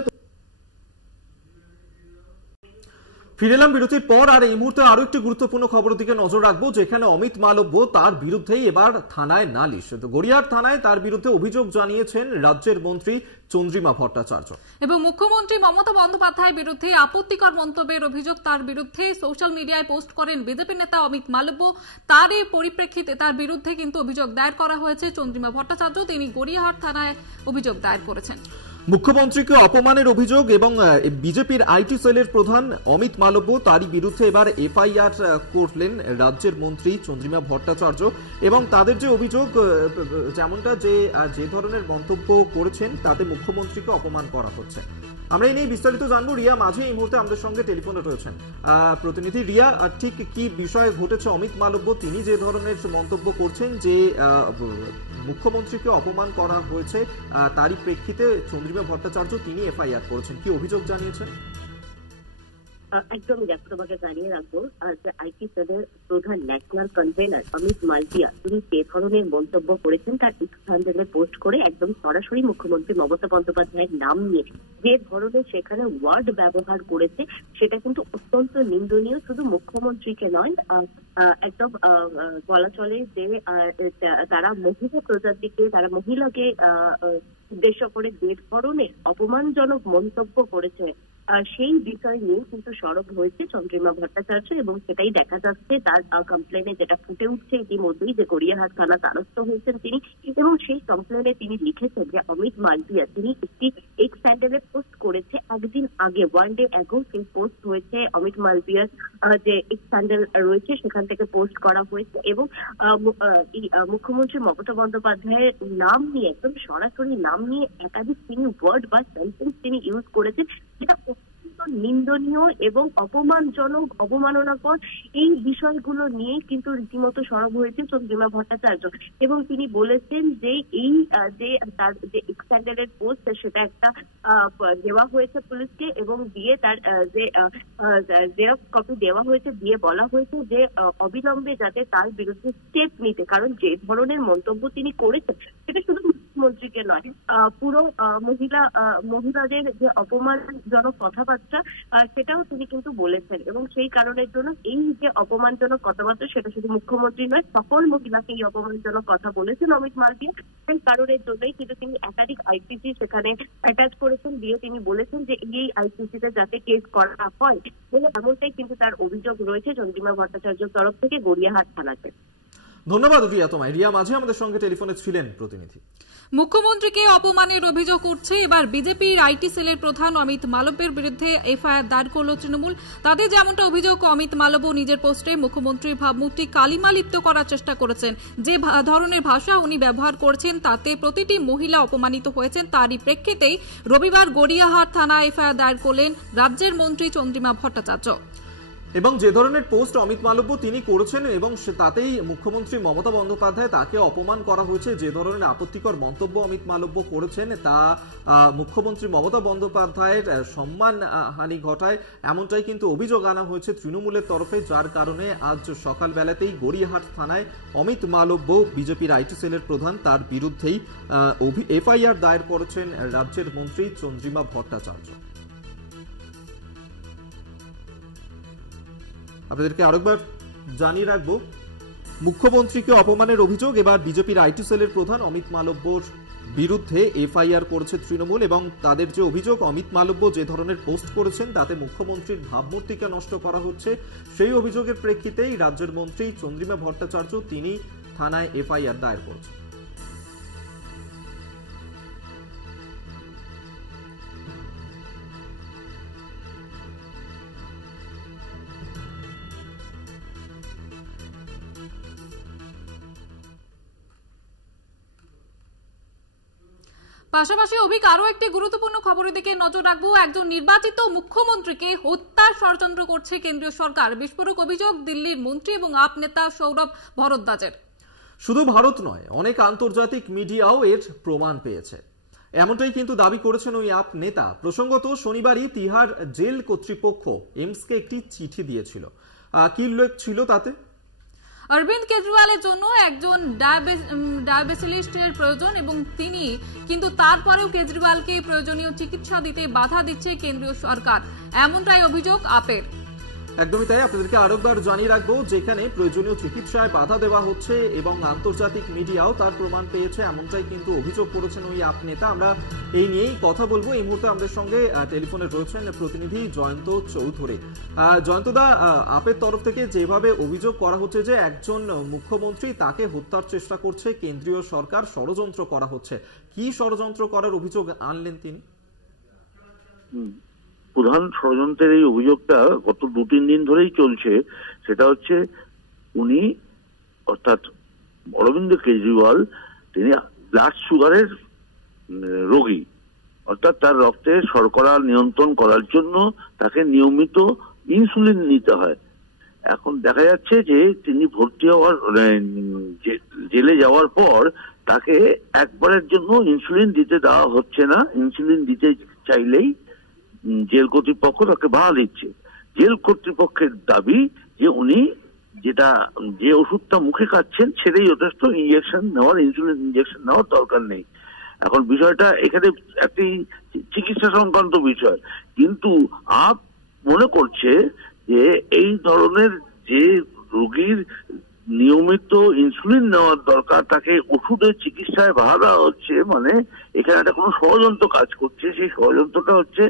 ফিরে এলাম বিরতির পর। আর এই মুহূর্তে আরো একটি গুরুত্বপূর্ণ খবরের দিকে নজর রাখবো, যেখানে অমিত মালব্য তার বিরুদ্ধেই এবার থানায় নালিশ। গড়িয়াহাট থানায় তার বিরুদ্ধে অভিযোগ জানিয়েছেন রাজ্যের মন্ত্রী চন্দ্রিমা ভট্টাচার্য এবং মুখ্যমন্ত্রী মমতা বন্দ্যোপাধ্যায়ের বিরুদ্ধে আপত্তিকর মন্তব্যের অভিযোগ তার বিরুদ্ধে সোশ্যাল মিডিয়ায় পোস্ট করেন বিজেপি নেতা অমিত মালব্য। তার এই পরিপ্রেক্ষিতে তার বিরুদ্ধে কিন্তু অভিযোগ দায়ের করা হয়েছে। চন্দ্রিমা ভট্টাচার্য তিনি গড়িয়াহাট থানায় অভিযোগ দায়ের করেছেন। মুখ্যমন্ত্রীকে অপমানের অভিযোগ এবং বিজেপির আইটি সেলের প্রধান অমিত মালব্য তারই বিরুদ্ধে এবার এফআইআর করলেন রাজ্যের মন্ত্রী চন্দ্রিমা ভট্টাচার্য। এবং তাদের যে অভিযোগ, যেমনটা যে ধরনের মন্তব্য করেছেন তাতে মুখ্যমন্ত্রীকে অপমান করা হচ্ছে। আমরা এই নিয়ে বিস্তারিত জানবো। রিয়া মাঝি এই মুহূর্তে আমাদের সঙ্গে টেলিফোনে রয়েছেন। প্রতিনিধি রিয়া, ঠিক কি বিষয়ে ঘটেছে? অমিত মালব্য তিনি যে ধরনের মন্তব্য করছেন যে মুখ্যমন্ত্রীকে অপমান করা হয়েছে, তারই প্রেক্ষিতে চন্দ্রিমা ভট্টাচার্য তিনি এফআইআর করেছেন, কি অভিযোগ জানিয়েছেন? একদমই দেখো, তোমাকে জানিয়ে রাখবো যে আইটি সেলের প্রধান ন্যাশনাল কনভেনার অমিত মালভিয়া তিনি যে ধরনের মন্তব্য করেছেন তার হ্যান্ডেলে পোস্ট করে একদম সরাসরি মুখ্যমন্ত্রী মমতা বন্দ্যোপাধ্যায়ের নাম নিয়ে যে ধরনের সেখানে ওয়ার্ড ব্যবহার করেছে সেটা কিন্তু অত্যন্ত নিন্দনীয়। শুধু মুখ্যমন্ত্রীকে নয়, একদম বলা চলে যে তারা মহিলা প্রজাতিকে, তারা মহিলাকে উদ্দেশ্য করে যে ধরনের অপমানজনক মন্তব্য করেছে সেই বিষয় নিয়ে কিন্তু সরব হয়েছে চন্দ্রিমা ভট্টাচার্য। এবং সেটাই দেখা যাচ্ছে তার কমপ্লেনে, যেটা ফুটে উঠছে ইতিমধ্যেই, যে গড়িয়াহাট থানা দ্বারস্থ হয়েছেন তিনি। এবং সেই কমপ্লেনে তিনি লিখেছেন যে অমিত মালভিয়া তিনি একটি এক্স হ্যান্ডেলে পোস্ট করেছে একদিন আগে, 1 ডে অ্যাগো সেই পোস্ট হয়েছে অমিত মালভিয়ার যে এক্স হ্যান্ডেল রয়েছে সেখান থেকে পোস্ট করা হয়েছে। এবং মুখ্যমন্ত্রী মমতা বন্দ্যোপাধ্যায়ের নাম নিয়ে, একদম সরাসরি নাম নিয়ে একাধিক তিনি ওয়ার্ড বা সেন্টেন্স তিনি ইউজ করেছেন, যেটা অত্যন্ত নিন্দনীয় এবং অপমানজনক, অবমাননাকর। এই বিষয়গুলো নিয়ে কিন্তু রীতিমতো সরব হয়েছে চন্দ্রিমা ভট্টাচার্য। এবং তিনি বলেছেন যে এই যে তার যে এক্স হ্যান্ডেলের পোস্ট সেটা একটা দেওয়া হয়েছে পুলিশকে এবং দিয়ে তার যে জেরক্স কপি দেওয়া হয়েছে, দিয়ে বলা হয়েছে যে অবিলম্বে যাতে তার বিরুদ্ধে স্টেপ নিতে, কারণ যে ধরনের মন্তব্য তিনি করেছেন সেটা শুধু মুখ্যমন্ত্রীকে নয়, পুরো মহিলাদের যে অপমানজনক কথাবার্তা সেটাও তিনি কিন্তু বলেছেন। এবং সেই কারণের জন্য এই যে অপমানজনক কথাবার্তা সেটা শুধু মুখ্যমন্ত্রী নয়, সকল মহিলাকে এই অপমানজনক কথা বলেছেন অমিত মালভিয়া। সেই কারণের জন্যই কিন্তু তিনি একাধিক আইপিসি সেখানে অ্যাটাচ করেছেন, দিয়ে তিনি বলেছেন যে এই আইপিসিতে যাতে কেস করা হয় বলে, এমনটাই কিন্তু তার অভিযোগ রয়েছে চন্দ্রিমা ভট্টাচার্যের তরফ থেকে গড়িয়াহাট থানাতে। ধন্যবাদ রিয়া তোমায়। রিয়া মাঝে আমাদের সঙ্গে টেলিফোনে ছিলেন প্রতিনিধি। মুখ্যমন্ত্রীকে অপমানের অভিযোগ করছে এবার বিজেপির আইটি সেলের প্রধান অমিত মালব্যের বিরুদ্ধে এফআইআর দায়ের করল তৃণমূল। তাদের যেমনটা অভিযোগ, অমিত মালব্য নিজের পোস্টে মুখ্যমন্ত্রীর ভাবমূর্তি কালিমা লিপ্ত করার চেষ্টা করেছেন। যে ধরনের ভাষা উনি ব্যবহার করছেন তাতে প্রতিটি মহিলা অপমানিত হয়েছেন। তারই প্রেক্ষিতেই রবিবার গড়িয়াহাট থানায় এফআইআর দায়ের করলেন রাজ্যের মন্ত্রী চন্দ্রিমা ভট্টাচার্য। এবং যে ধরনের পোস্ট অমিত মালব্য তিনি করেছেন এবং তাতেই মুখ্যমন্ত্রী মমতা বন্দ্যোপাধ্যায় তাকে অপমান করা হয়েছে, যে ধরনের আপত্তিকর মন্তব্য অমিত মালব্য করেছেন তা মুখ্যমন্ত্রী মমতা বন্দ্যোপাধ্যায়ের সম্মান হানি ঘটায়, এমনটাই কিন্তু অভিযোগ আনা হয়েছে তৃণমূলের তরফে, যার কারণে আজ সকালবেলাতেই গড়িয়াহাট থানায় অমিত মালব্য বিজেপির আইটি সেলের প্রধান তার বিরুদ্ধেই এফআইআর দায়ের করেছেন রাজ্যের মন্ত্রী চন্দ্রিমা ভট্টাচার্য। আপনাদেরকে আরেকবার জানিয়ে রাখবো, মুখ্যমন্ত্রীকে অপমানের অভিযোগ এবার বিজেপির আইটি সেলের প্রধান অমিত মালব্যর বিরুদ্ধে এফআইআর করেছে তৃণমূল। এবং তাদের যে অভিযোগ, অমিত মালব্য যে ধরনের পোস্ট করেছেন তাতে মুখ্যমন্ত্রীর ভাবমূর্তিকে নষ্ট করা হচ্ছে, সেই অভিযোগের প্রেক্ষিতেই রাজ্যের মন্ত্রী চন্দ্রিমা ভট্টাচার্য তিনি থানায় এফআইআর দায়ের করেছেন। পাশাপাশি অভিক আরো একটি গুরুত্বপূর্ণ খবরের দিকে নজর রাখবো। একজন নির্বাচিত মুখ্যমন্ত্রীকে হত্যার ষড়যন্ত্র করছে কেন্দ্রীয় সরকার। বিস্ফোরক অভিযোগ দিল্লির মন্ত্রী এবং আপ নেতা সৌরভ ভরদ্বাজের। শুধু ভারত নয়, অনেক আন্তর্জাতিক মিডিয়াও এর প্রমাণ পেয়েছে, এমনটাই কিন্তু দাবি করেছেন ওই আপ নেতা। প্রসঙ্গত শনিবারই তিহার জেল কর্তৃপক্ষ এমসকে একটি চিঠি দিয়েছিল। কি উল্লেখ ছিল তাতে? অরবিন্দ কেজরিওয়ালের জন্য একজন ডায়াবেটিসের প্রয়োজন এবং তিনি কিন্তু তারপরেও কেজরিওয়ালকে প্রয়োজনীয় চিকিৎসা দিতে বাধা দিচ্ছে কেন্দ্রীয় সরকার, এমনটাই অভিযোগ আপের। একদমই তাই। আপনাদেরকে আরেকবার জানিয়ে রাখবো, যেখানে প্রয়োজনীয় চিকিৎসায় বাধা দেওয়া হচ্ছে এবং আন্তর্জাতিক মিডিয়াও তার প্রমাণ পেয়েছে, এমনটাই কিন্তু অভিযোগ করেছেন ওই আপ নেতা। আমরা এই নিয়েই কথা বলবো। এই মুহূর্তে আমাদের সঙ্গে টেলিফোনে রয়েছেন প্রতিনিধি জয়ন্ত চৌধুরী। জয়ন্তদা, আপের তরফ থেকে যেভাবে অভিযোগ করা হচ্ছে যে একজন মুখ্যমন্ত্রী তাকে হত্যার চেষ্টা করছে কেন্দ্রীয় সরকার, ষড়যন্ত্র করা হচ্ছে, কি ষড়যন্ত্র করার অভিযোগ আনলেন তিনি? প্রধান ষড়যন্ত্রের এই অভিযোগটা গত 2-3 দিন ধরেই চলছে। সেটা হচ্ছে উনি অর্থাৎ অরবিন্দ কেজরিওয়াল তিনি ব্লাড সুগারের রোগী, অর্থাৎ তার রক্তে শর্করা নিয়ন্ত্রণ করার জন্য তাকে নিয়মিত ইনসুলিন নিতে হয়। এখন দেখা যাচ্ছে যে তিনি ভর্তি হওয়ার জেলে যাওয়ার পর তাকে একবারের জন্য ইনসুলিন দিতে দেওয়া হচ্ছে না। ইনসুলিন দিতে চাইলেই জেল কর্তৃপক্ষ তাকে বাধা দিচ্ছে। জেল কর্তৃপক্ষের দাবি যে উনি যে ওষুধটা মুখে খাচ্ছেন সেটাই যথেষ্ট, ইনজেকশন নেওয়ার, ইনসুলিন ইনজেকশন নেওয়ার দরকার নেই। এখন বিষয়টা এখানে একটি চিকিৎসা সংক্রান্ত বিষয়, কিন্তু আপ মনে করছে যে এই ধরনের যে রোগীর নিয়মিত ইনসুলিন নেওয়ার দরকার তাকে ওষুধের চিকিৎসায় বাধা দেওয়া হচ্ছে, মানে এখানে একটা কোনো ষড়যন্ত্র কাজ করছে। সেই ষড়যন্ত্রটা হচ্ছে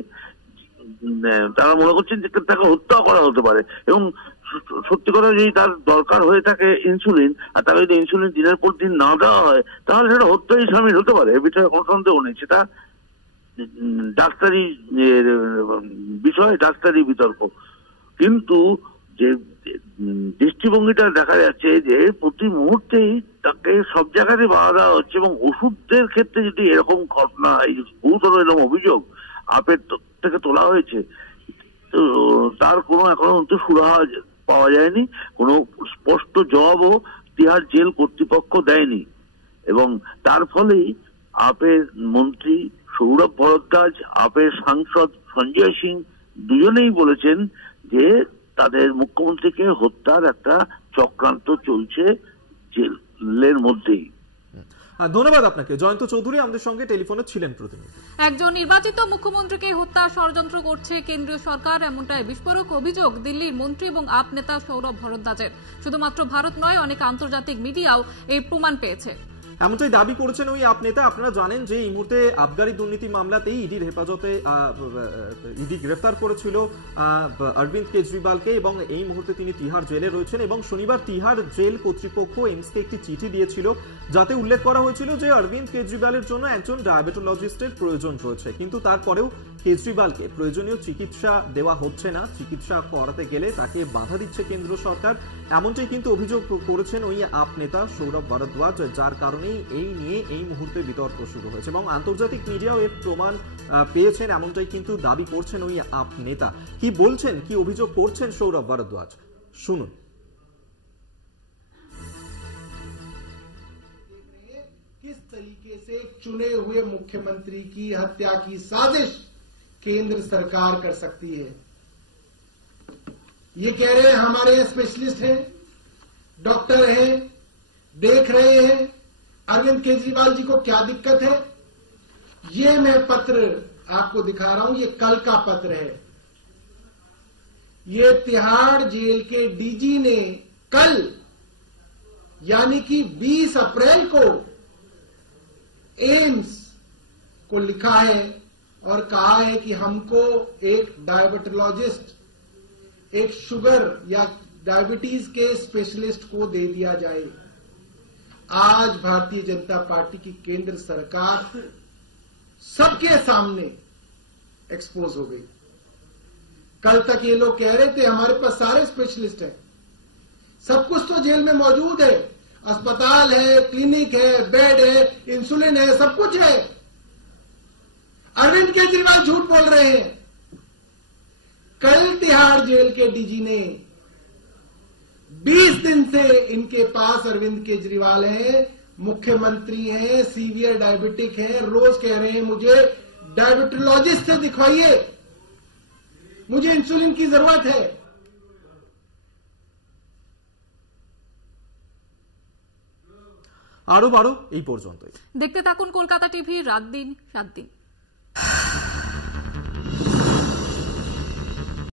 তারা মনে করছেন যে তাকে হত্যা করা হতে পারে, এবং সত্যি কথা যদি তার দরকার হয়ে থাকে ইনসুলিন আর তাকে যদি ইনসুলিন দিনের পর দিন না দেওয়া হয় তাহলে সেটা হত্যায় সামিল হতে পারে, এ বিষয়ে কোনো সন্দেহ নেই। সেটা ডাক্তারি বিষয়, ডাক্তারি বিতর্ক। কিন্তু যে দৃষ্টিভঙ্গিটা দেখা যাচ্ছে যে প্রতি মুহূর্তেই তাকে সব জায়গায় বাধা দেওয়া হচ্ছে, এবং ওষুধের ক্ষেত্রে যদি এরকম ঘটনা, এই গুরুতর এরকম অভিযোগ আপের থেকে তোলা হয়েছে, তার কোনো এখনো সুরাহা পাওয়া যায়নি, কোনো স্পষ্ট জবাবও তিহার জেল কর্তৃপক্ষ দেয়নি। এবং তার ফলেই আপের মন্ত্রী সৌরভ ভরদ্বাজ, আপের সাংসদ সঞ্জয় সিং দুজনেই বলেছেন যে তাদের মুখ্যমন্ত্রীকে হত্যার একটা চক্রান্ত চলছে জেলের মধ্যেই। ধন্যবাদ আপনাকে জয়ন্ত চৌধুরী, আমাদের সঙ্গে টেলিফোনে ছিলেন প্রতিনিধি। একজন নির্বাচিত মুখ্যমন্ত্রীকে হত্যা ষড়যন্ত্র করছে কেন্দ্রীয় সরকার, এমনটাই বিস্ফোরক অভিযোগ দিল্লির মন্ত্রী এবং আপ নেতা সৌরভ ভরদ্বাজের। শুধুমাত্র ভারত নয়, অনেক আন্তর্জাতিক মিডিয়াও এই প্রমাণ পেয়েছে। এমনটাই দাবি করেছেন ওই আপ নেতা। আপনারা জানেন যে এই মুহূর্তে আবগারি দুর্নীতি মামলাতেই ইডির হেফাজতে ইডি গ্রেফতার করেছিল অরবিন্দ কেজরিওয়ালকে এবং এই মুহূর্তে তিনি তিহার জেলে রয়েছেন এবং শনিবার তিহার জেল কর্তৃপক্ষ এমসকে একটি চিঠি দিয়েছিল যাতে উল্লেখ করা হয়েছিল যে অরবিন্দ কেজরিওয়ালের জন্য একজন ডায়াবেটোলজিস্টের প্রয়োজন রয়েছে, কিন্তু তারপরেও কেজরিওয়ালকে প্রয়োজনীয় চিকিৎসা দেওয়া হচ্ছে না। চিকিৎসা করাতে গেলে তাকে বাধা দিচ্ছে কেন্দ্র সরকার, এমনটাই কিন্তু অভিযোগ করেছেন ওই আপ নেতা সৌরভ ভরদ্বাজ, যার কারণেই এই নিয়ে এই মুহূর্তে বিতর্ক শুরু হয়েছে এবং আন্তর্জাতিক মিডিয়াও এর প্রমাণ পেয়েছেন, এমনটাই কিন্তু দাবি করছেন ওই আপ নেতা। কি বলছেন, কি অভিযোগ করছেন সৌরভ ভরদ্বাজ, শুনুন। किस तरीके से चुने हुए मुख्यमंत्री की हत्या की साजिश केंद्र सरकार कर सकती है। ये कह रहे हैं हमारे स्पेशलिस्ट हैं, डॉक्टर हैं, देख रहे हैं अरविंद केजरीवाल जी को क्या दिक्कत है। ये मैं पत्र आपको दिखा रहा हूं, ये कल का पत्र है। ये तिहाड़ जेल के डीजी ने कल यानी कि 20 अप्रैल को एम्स को लिखा है और कहा है कि हमको एक डायबिटोलॉजिस्ट, एक शुगर या डायबिटीज के स्पेशलिस्ट को दे दिया जाए। आज भारतीय जनता पार्टी की केंद्र सरकार सबके सामने एक्सपोज हो गई। कल तक ये लोग कह रहे थे हमारे पास सारे स्पेशलिस्ट हैं, सब कुछ तो जेल में मौजूद है, अस्पताल है, क्लिनिक है, बेड है, इंसुलिन है, सब कुछ है। अरविंद केजरीवाल झूठ बोल रहे हैं। कल तिहाड़ जेल के डीजी ने 20 दिन से इनके पास अरविंद केजरीवाल हैं, मुख्यमंत्री हैं, सीवियर डायबिटिक हैं, रोज कह रहे हैं मुझे डायबिटोलॉजिस्ट से दिखवाइए, मुझे इंसुलिन की जरूरत है। আরো বারো এই পর্যন্তই। দেখতে থাকুন কলকাতা টিভি, রাত দিন 7 দিন।